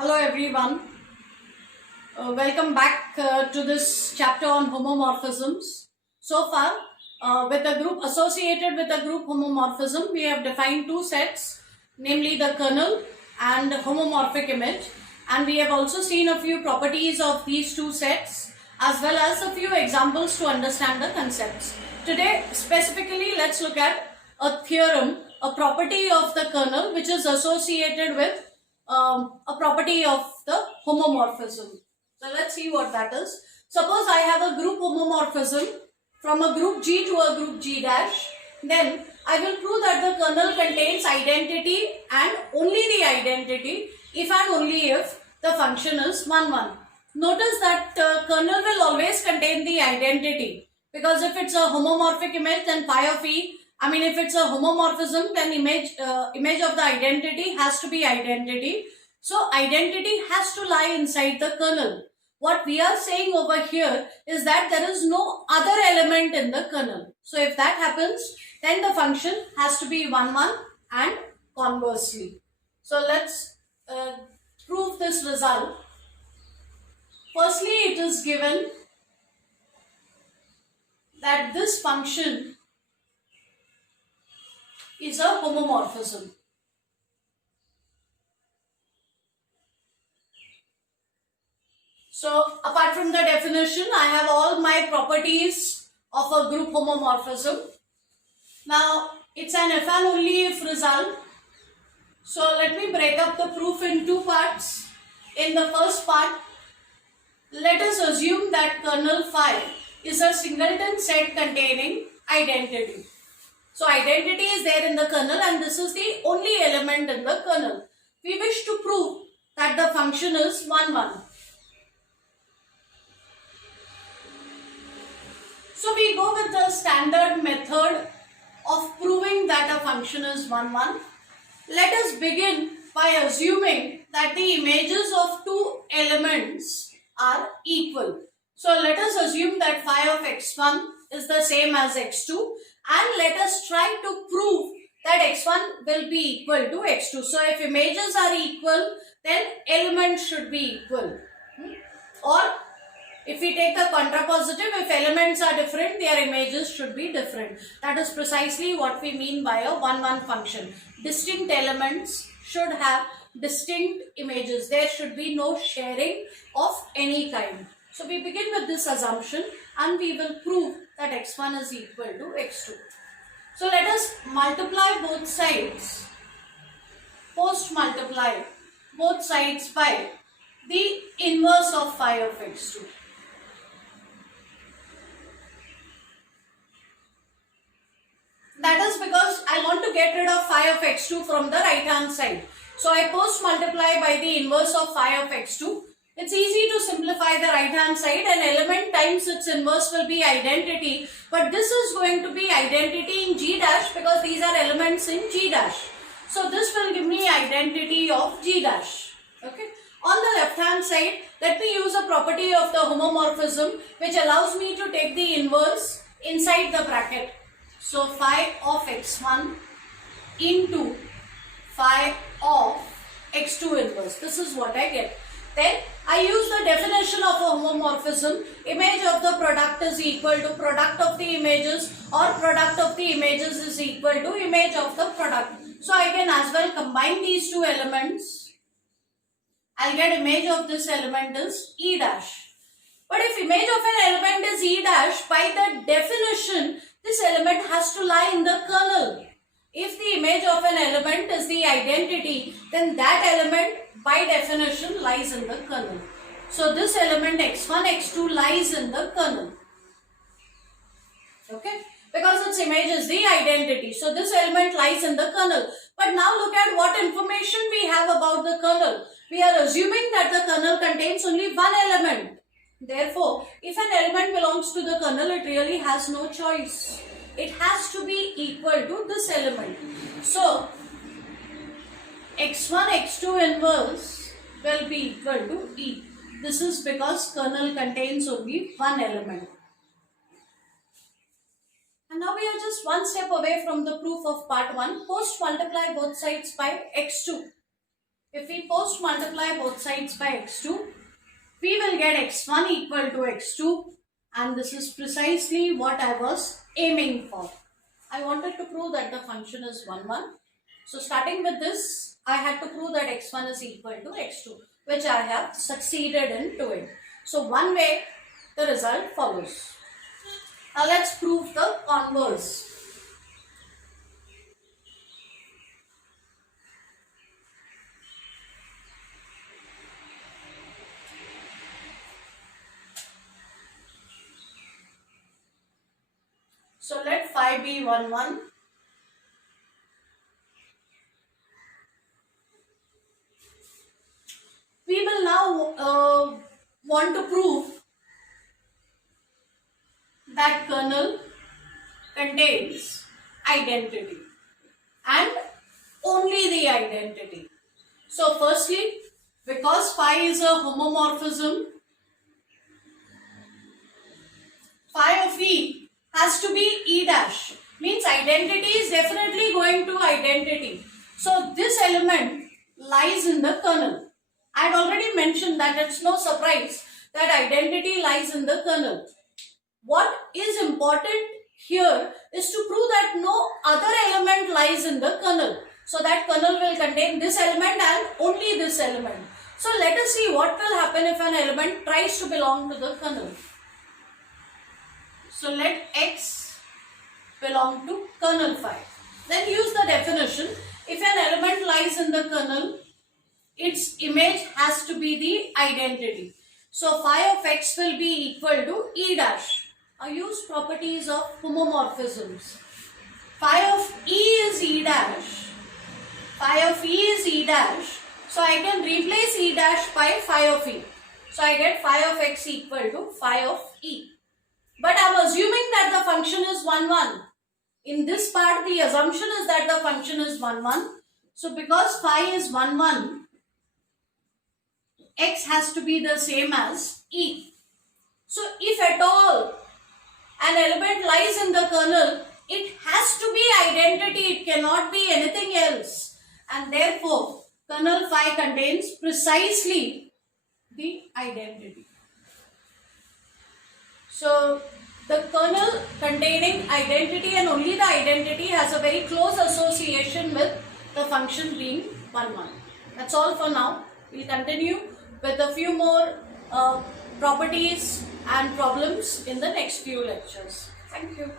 Hello everyone. Welcome back to this chapter on homomorphisms. So far, with a group associated with a group homomorphism, we have defined two sets, namely the kernel and homomorphic image, and we have also seen a few properties of these two sets as well as a few examples to understand the concepts. Today, specifically, let's look at a theorem, a property of the kernel which is associated with a property of the homomorphism. So let's see what that is. Suppose I have a group homomorphism from a group G to a group G dash. Then I will prove that the kernel contains identity and only the identity if and only if the function is 1, 1. Notice that kernel will always contain the identity, because if it's a homomorphic image, then phi of E, if it's a homomorphism, then image of the identity has to be identity. So identity has to lie inside the kernel. What we are saying over here is that there is no other element in the kernel. So if that happens, then the function has to be 1, 1 and conversely. So let's prove this result. Firstly, it is given that this function is a homomorphism. So apart from the definition, I have all my properties of a group homomorphism. Now it's an if and only if result. So let me break up the proof in two parts. In the first part, let us assume that kernel phi is a singleton set containing identity. So identity is there in the kernel and this is the only element in the kernel. We wish to prove that the function is 1, 1. So we go with the standard method of proving that a function is 1, 1. Let us begin by assuming that the images of two elements are equal. So let us assume that phi of x1 is the same as x2, and let us try to prove that x1 will be equal to x2. So if images are equal, then elements should be equal. Or if we take the contrapositive, if elements are different, their images should be different. That is precisely what we mean by a 1, 1 function. Distinct elements should have distinct images. There should be no sharing of any kind. So we begin with this assumption and we will prove that x1 is equal to x2. So let us multiply both sides, post multiply both sides by the inverse of phi of x2. That is because I want to get rid of phi of x2 from the right hand side. So I post multiply by the inverse of phi of x2. It's easy to simplify the right hand side, and element times its inverse will be identity. But this is going to be identity in G dash because these are elements in G dash. So this will give me identity of G dash. Okay. On the left hand side, let me use a property of the homomorphism which allows me to take the inverse inside the bracket. So phi of x1 into phi of x2 inverse. This is what I get. Then I use the definition of a homomorphism. Image of the product is equal to product of the images, or product of the images is equal to image of the product. So I can as well combine these two elements. I'll get image of this element is E dash. But if image of an element is E dash, by the definition, this element has to lie in the kernel. If the image of an element is the identity, then that element by definition lies in the kernel. So this element x1, x2 lies in the kernel. Okay? Because its image is the identity. So this element lies in the kernel. But now look at what information we have about the kernel. We are assuming that the kernel contains only one element. Therefore, if an element belongs to the kernel, it really has no choice. It has to be equal to this element. So, x1, x2 inverse will be equal to E. This is because kernel contains only one element. And now we are just one step away from the proof of part 1. Post multiply both sides by x2. If we post multiply both sides by x2, we will get x1 equal to x2, and this is precisely what I was aiming for. I wanted to prove that the function is 1, 1. So starting with this, I had to prove that x1 is equal to x2, which I have succeeded in doing. So one way the result follows. Now let's prove the converse. So let phi be 1, 1. We will now want to prove that kernel contains identity and only the identity. So firstly, because phi is a homomorphism, phi of E has to be E dash, means identity is definitely going to identity. So this element lies in the kernel. I had already mentioned that it's no surprise that identity lies in the kernel. What is important here is to prove that no other element lies in the kernel. So that kernel will contain this element and only this element. So let us see what will happen if an element tries to belong to the kernel. So let x belong to kernel phi. Then use the definition. If an element lies in the kernel, its image has to be the identity. So phi of x will be equal to E dash. I use properties of homomorphisms. Phi of E is E dash. Phi of E is E dash. So I can replace E dash by phi of E. So I get phi of x equal to phi of E. But I am assuming that the function is 1, 1. In this part, the assumption is that the function is 1, 1. So because phi is 1, 1, x has to be the same as E. So if at all an element lies in the kernel, it has to be identity. It cannot be anything else. And therefore, kernel phi contains precisely the identity. So the kernel containing identity and only the identity has a very close association with the function being 1, 1. That's all for now. We'll continue with a few more properties and problems in the next few lectures. Thank you.